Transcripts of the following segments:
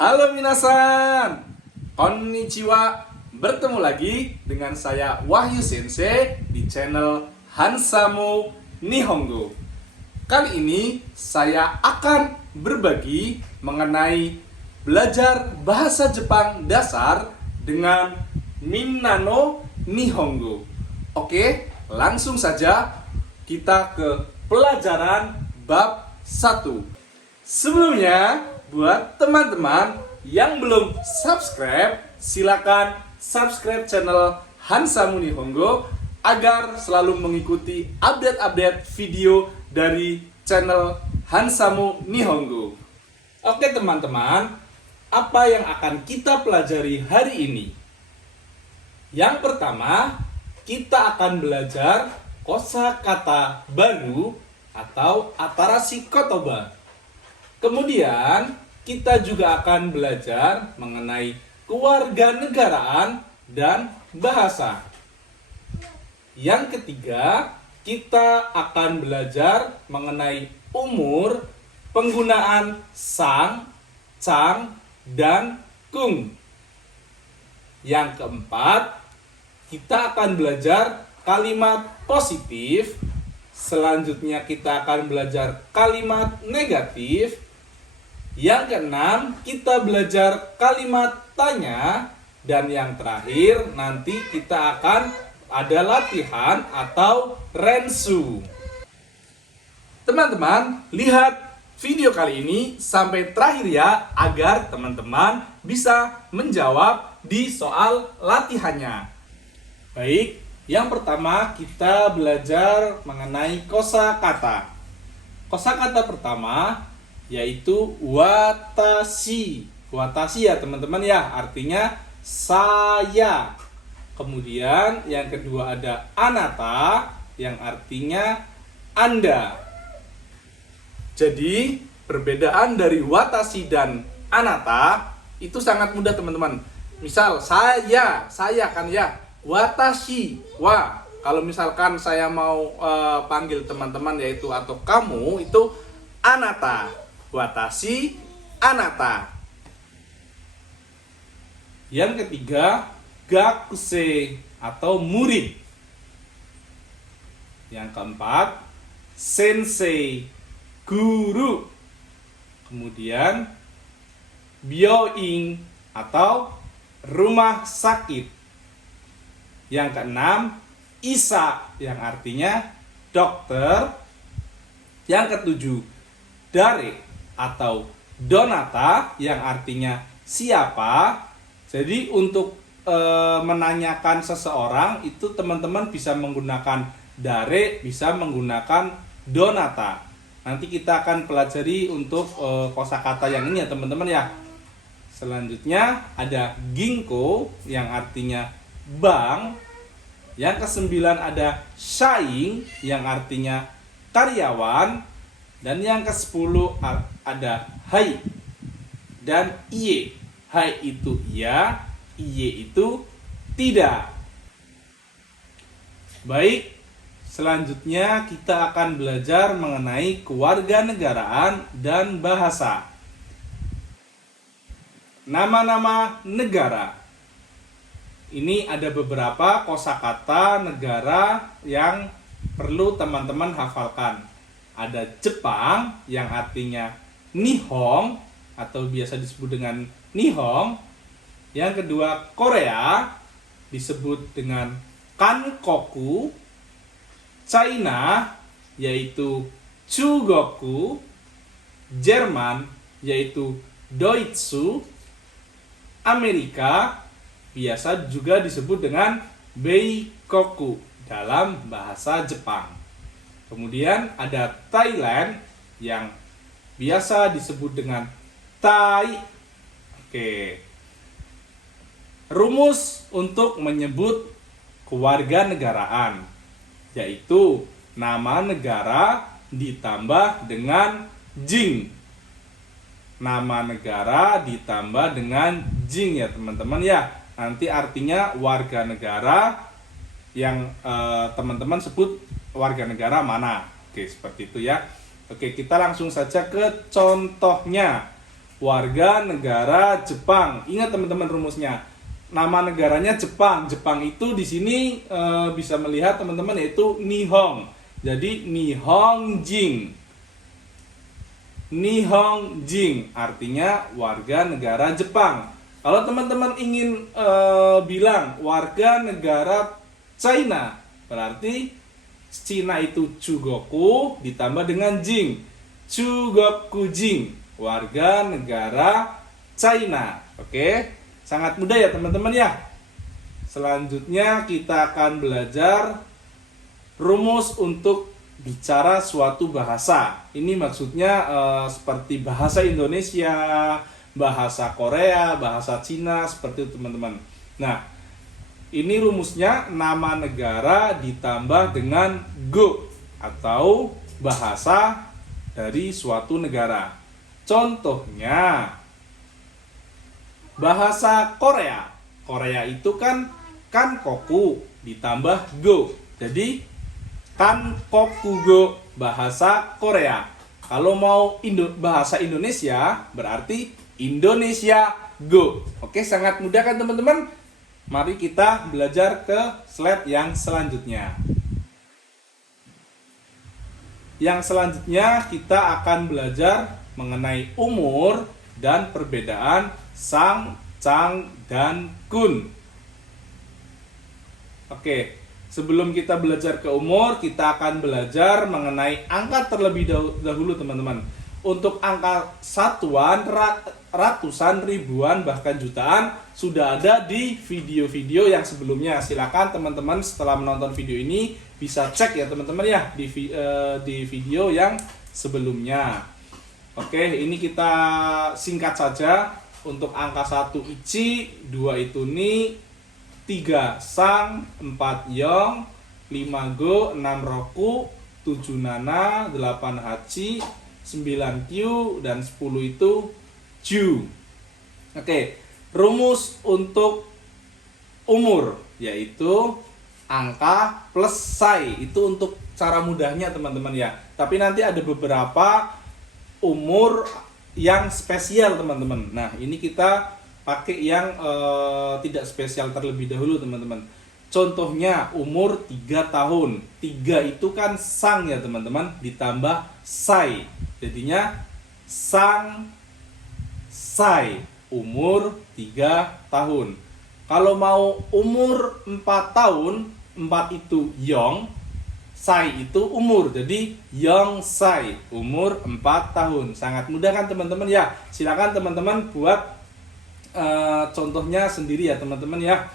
Halo minasan, konnichiwa. Bertemu lagi dengan saya Wahyu Sensei di channel Hansamu Nihongo. Kali ini saya akan berbagi mengenai belajar bahasa Jepang dasar dengan Minna no Nihongo. Oke, langsung saja kita ke pelajaran bab 1. Sebelumnya, buat teman-teman yang belum subscribe, silakan subscribe channel Hansamu Nihongo agar selalu mengikuti update-update video dari channel Hansamu Nihongo. Oke teman-teman, apa yang akan kita pelajari hari ini? Yang pertama, kita akan belajar kosakata baru atau atarashii kotoba. Kemudian, kita juga akan belajar mengenai kewarganegaraan dan bahasa. Yang ketiga, kita akan belajar mengenai umur, penggunaan sang, cang, dan kung. Yang keempat, kita akan belajar kalimat positif. Selanjutnya kita akan belajar kalimat negatif. Yang keenam, kita belajar kalimat tanya. Dan yang terakhir, nanti kita akan ada latihan atau rensu. Teman-teman, lihat video kali ini sampai terakhir ya, agar teman-teman bisa menjawab di soal latihannya. Baik, yang pertama kita belajar mengenai kosakata. Kosakata pertama yaitu watashi. Watashi ya teman-teman ya, artinya saya. Kemudian yang kedua ada anata, yang artinya Anda. Jadi perbedaan dari watashi dan anata itu sangat mudah teman-teman. Misal saya kan ya, watashi wa. Kalau misalkan saya mau panggil teman-teman yaitu atau kamu, itu anata. Watashi, anata. Yang ketiga, gakusei atau murid. Yang keempat, sensei, guru. Kemudian, byoin atau rumah sakit. Yang keenam, isa yang artinya dokter. Yang ketujuh, dare atau donata yang artinya siapa. Jadi untuk menanyakan seseorang itu teman-teman bisa menggunakan dare, bisa menggunakan donata. Nanti kita akan pelajari untuk kosakata yang ini ya teman-teman ya. Selanjutnya ada ginko yang artinya bank. Yang kesembilan ada shaing yang artinya karyawan. Dan yang ke-10 ada hai dan iye. Hai itu iya, iye itu tidak. Baik, selanjutnya kita akan belajar mengenai kewarganegaraan dan bahasa. Nama-nama negara. Ini ada beberapa kosakata negara yang perlu teman-teman hafalkan. Ada Jepang yang artinya Nihon atau biasa disebut dengan Nihon. Yang kedua Korea disebut dengan Kankoku. China yaitu Chugoku. Jerman yaitu Doitsu. Amerika biasa juga disebut dengan Beikoku dalam bahasa Jepang. Kemudian ada Thailand yang biasa disebut dengan Thai. Oke. Rumus untuk menyebut kewarganegaraan yaitu nama negara ditambah dengan jing. Nama negara ditambah dengan jing ya teman-teman ya. Nanti artinya warga negara yang teman-teman sebut warga negara mana. Oke, seperti itu ya. Oke, kita langsung saja ke contohnya. warga negara Jepang. Ingat teman-teman rumusnya. Nama negaranya Jepang. Jepang itu di sini bisa melihat teman-teman yaitu Nihong. Jadi Nihongjin. Nihongjin artinya warga negara Jepang. Kalau teman-teman ingin bilang warga negara China, berarti Cina itu Chugoku ditambah dengan Jing. Chugokujin, warga negara China. Oke, sangat mudah ya teman-teman ya. Selanjutnya kita akan belajar rumus untuk bicara suatu bahasa. Ini maksudnya seperti bahasa Indonesia, bahasa Korea, bahasa Cina, seperti itu teman-teman. Nah, ini rumusnya nama negara ditambah dengan go atau bahasa dari suatu negara. Contohnya bahasa Korea. Korea itu kan kankoku ditambah go. Jadi kankoku go bahasa Korea. Kalau mau bahasa Indonesia berarti Indonesia go. Oke, sangat mudah kan teman-teman? Mari kita belajar ke slide yang selanjutnya. Yang selanjutnya kita akan belajar mengenai umur dan perbedaan sang, cang, dan kun. Oke, sebelum kita belajar ke umur, kita akan belajar mengenai angka terlebih dahulu teman-teman. Untuk angka satuan, ratusan, ribuan, bahkan jutaan sudah ada di video-video yang sebelumnya. Silakan teman-teman setelah menonton video ini bisa cek ya teman-teman ya di video yang sebelumnya. Oke, ini kita singkat saja. Untuk angka 1 ichi, 2 itu ni, 3 sang, 4 yong, 5 go, 6 roku, 7 nana, 8 hachi, 9 Q, dan 10 itu Ju. Oke, rumus untuk umur yaitu angka plus sai. Itu untuk cara mudahnya teman-teman ya. Tapi nanti ada beberapa umur yang spesial teman-teman. Nah, ini kita pakai yang tidak spesial terlebih dahulu teman-teman. Contohnya umur 3 tahun. 3 itu kan sang ya teman-teman, ditambah sai. Jadinya sang sai, umur 3 tahun. Kalau mau umur 4 tahun, 4 itu yong, sai itu umur. Jadi yong sai, umur 4 tahun. Sangat mudah kan teman-teman ya. Silakan teman-teman buat contohnya sendiri ya teman-teman ya.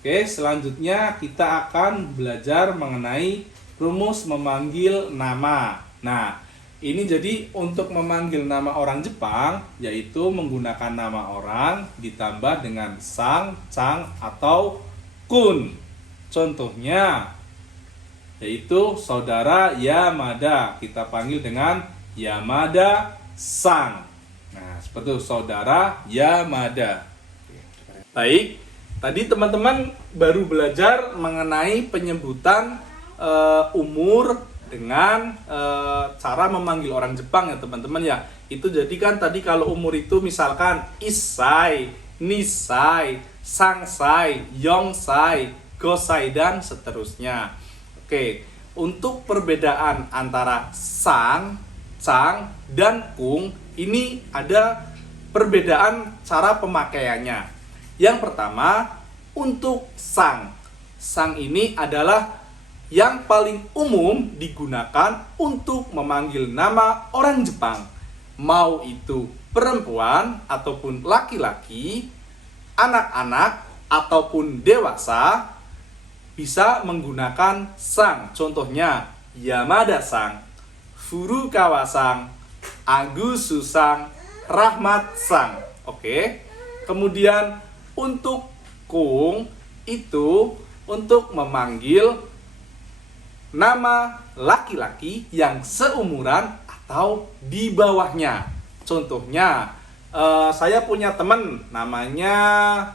Oke, selanjutnya kita akan belajar mengenai rumus memanggil nama. Nah, ini jadi untuk memanggil nama orang Jepang, yaitu menggunakan nama orang ditambah dengan sang, cang, atau kun. Contohnya, yaitu saudara Yamada. Kita panggil dengan Yamada-san. Nah, seperti itu, saudara Yamada. Baik, tadi teman-teman baru belajar mengenai penyebutan umur dengan cara memanggil orang Jepang ya teman-teman ya. Itu jadi kan tadi kalau umur itu misalkan isai, nisai, sangsai, yongsai, gosai, dan seterusnya. Oke, untuk perbedaan antara sang, cang, dan kung ini ada perbedaan cara pemakaiannya. Yang pertama, untuk sang. Sang ini adalah yang paling umum digunakan untuk memanggil nama orang Jepang. Mau itu perempuan ataupun laki-laki, anak-anak ataupun dewasa, bisa menggunakan sang. Contohnya, Yamada-sang, Furukawa-sang, Agusu-sang, Rahmat-sang. Oke. Kemudian untuk kung itu untuk memanggil nama laki-laki yang seumuran atau di bawahnya. Contohnya, saya punya teman namanya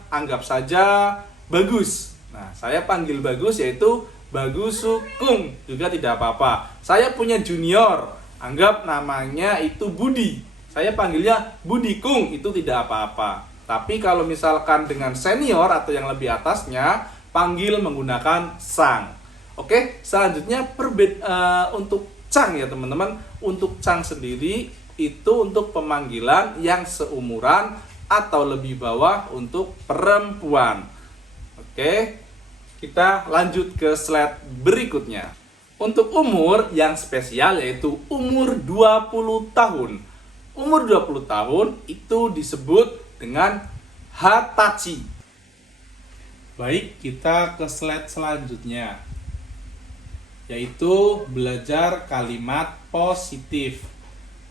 anggap saja Bagus. Nah, saya panggil Bagus yaitu Bagusukung, juga tidak apa-apa. Saya punya junior, anggap namanya itu Budi. Saya panggilnya Budikung, itu tidak apa-apa. Tapi kalau misalkan dengan senior atau yang lebih atasnya, panggil menggunakan Sang. Oke, selanjutnya untuk Cang ya teman-teman. Untuk Cang sendiri itu untuk pemanggilan yang seumuran atau lebih bawah untuk perempuan. Oke, kita lanjut ke slide berikutnya. Untuk umur yang spesial yaitu umur 20 tahun. Umur 20 tahun itu disebut dengan Hatachi. Baik, kita ke slide selanjutnya, yaitu belajar kalimat positif.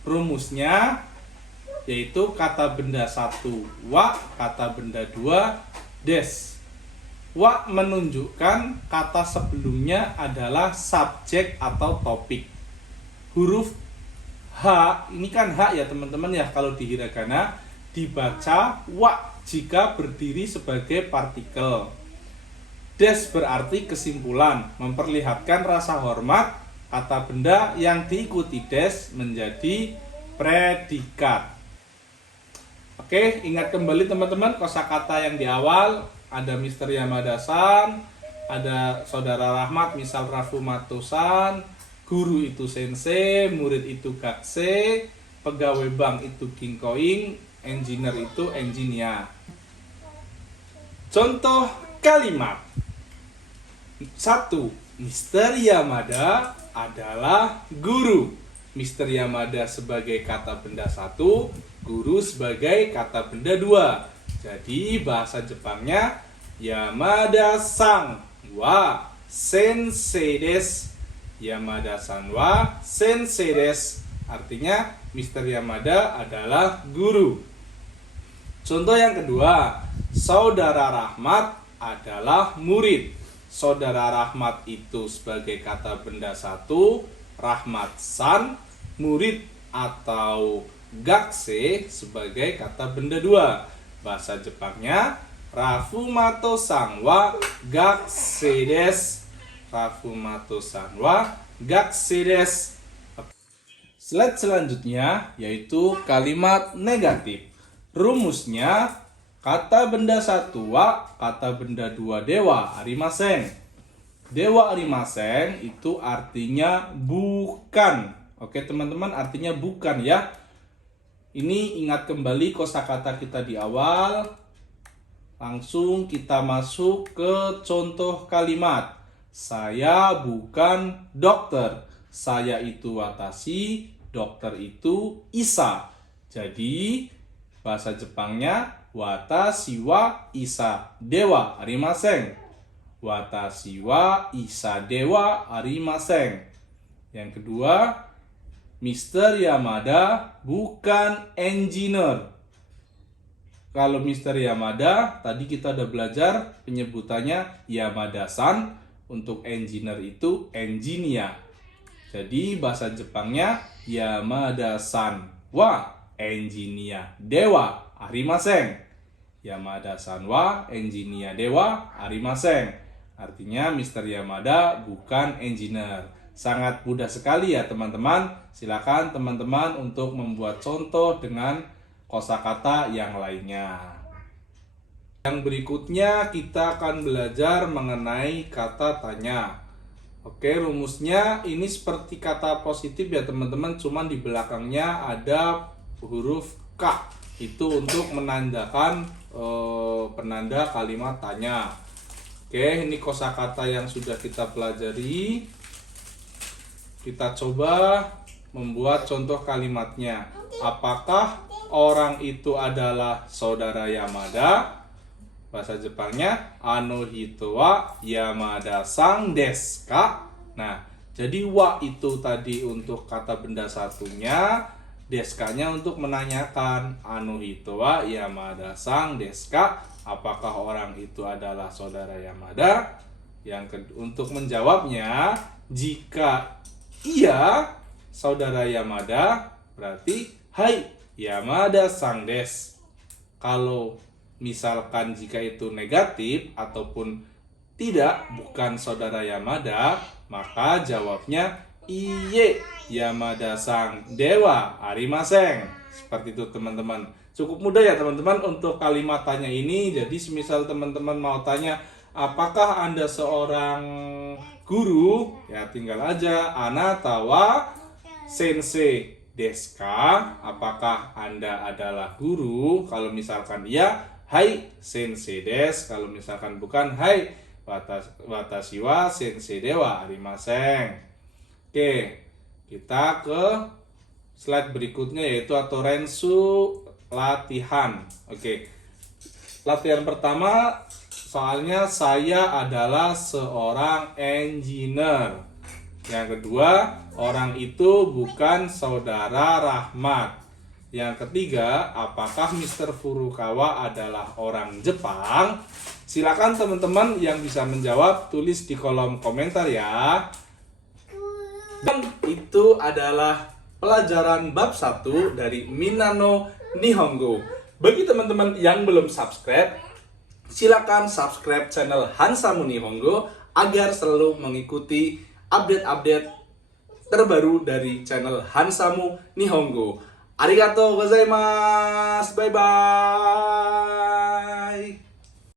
Rumusnya yaitu kata benda 1 wa, kata benda 2 des. Wa menunjukkan kata sebelumnya adalah subjek atau topik. Huruf H, ini kan H ya teman-teman ya, kalau di hiragana dibaca wa jika berdiri sebagai partikel. Des berarti kesimpulan, memperlihatkan rasa hormat. Kata benda yang diikuti des menjadi predikat. Oke, ingat kembali teman-teman kosakata yang di awal. Ada Mr. Yamada-san, ada Saudara Rahmat, misal Rafumato-san, guru itu sensei, murid itu gakse, pegawai bank itu ginkoing, engineer itu engineer. Contoh kalimat. 1. Mr. Yamada adalah guru. Mr. Yamada sebagai kata benda 1, guru sebagai kata benda 2. Jadi bahasa Jepangnya Yamada-san wa sensei desu. Yamada-san wa sensei desu. Artinya Mr. Yamada adalah guru. Contoh yang kedua, Saudara Rahmat adalah murid. Saudara Rahmat itu sebagai kata benda 1, Rahmat-san, murid atau gakse sebagai kata benda 2. Bahasa Jepangnya Rafumato-san wa gakse desu. Rafumato-san wa gakse desu. Slide selanjutnya yaitu kalimat negatif. Rumusnya kata benda 1 wa, kata benda 2 dewa arimasen. Dewa arimasen itu artinya bukan. Oke teman-teman, artinya bukan ya. Ini ingat kembali kosakata kita di awal. Langsung kita masuk ke contoh kalimat. Saya bukan dokter. Saya itu watashi, dokter itu isa. Jadi bahasa Jepangnya watashi wa isa dewa arimasen. Watashi wa isa dewa arimasen. Yang kedua, Mr. Yamada bukan engineer. Kalau Mr. Yamada, tadi kita udah belajar penyebutannya Yamada-san. Untuk engineer itu engineer. Jadi bahasa Jepangnya Yamada-san wa engineer dewa arimasen. Yamada-san wa engineer dewa arimasen. Artinya Mr. Yamada bukan engineer. Sangat mudah sekali ya teman-teman. Silakan teman-teman untuk membuat contoh dengan kosakata yang lainnya. Yang berikutnya kita akan belajar mengenai kata tanya. Oke, rumusnya ini seperti kata positif ya teman-teman, cuman di belakangnya ada huruf K. Itu untuk menandakan penanda kalimat tanya. Oke, ini kosakata yang sudah kita pelajari. Kita coba membuat contoh kalimatnya. Apakah orang itu adalah saudara Yamada? Bahasa Jepangnya hito wa Yamada-san desu ka? Nah, jadi wa itu tadi untuk kata benda satunya, desu-nya untuk menanyakan. Hito wa Yamada-san desu ka? Apakah orang itu adalah saudara Yamada? Untuk menjawabnya, jika iya saudara Yamada, berarti hai Yamada-san desu. Kalau misalkan jika itu negatif ataupun tidak, bukan saudara Yamada, maka jawabnya iye Yamada-san dewa arimasen. seperti itu teman-teman. Cukup mudah ya teman-teman untuk kalimat tanya ini. Jadi semisal teman-teman mau tanya apakah Anda seorang guru, ya tinggal aja anata wa sensei desu ka? Apakah Anda adalah guru? Kalau misalkan iya, hai sensei desu. Kalau misalkan bukan, hai watashi wa sensei de wa arimasen. Oke, kita ke slide berikutnya yaitu atau rensu latihan. Oke. Latihan pertama soalnya saya adalah seorang engineer. Yang kedua, orang itu bukan saudara Rahmat. Yang ketiga, apakah Mr. Furukawa adalah orang Jepang? Silakan teman-teman yang bisa menjawab tulis di kolom komentar ya. Dan itu adalah pelajaran bab 1 dari Minano Nihongo. Bagi teman-teman yang belum subscribe, silakan subscribe channel Hansamu Nihongo agar selalu mengikuti update-update terbaru dari channel Hansamu Nihongo. Arigatou gozaimasu. Bye bye.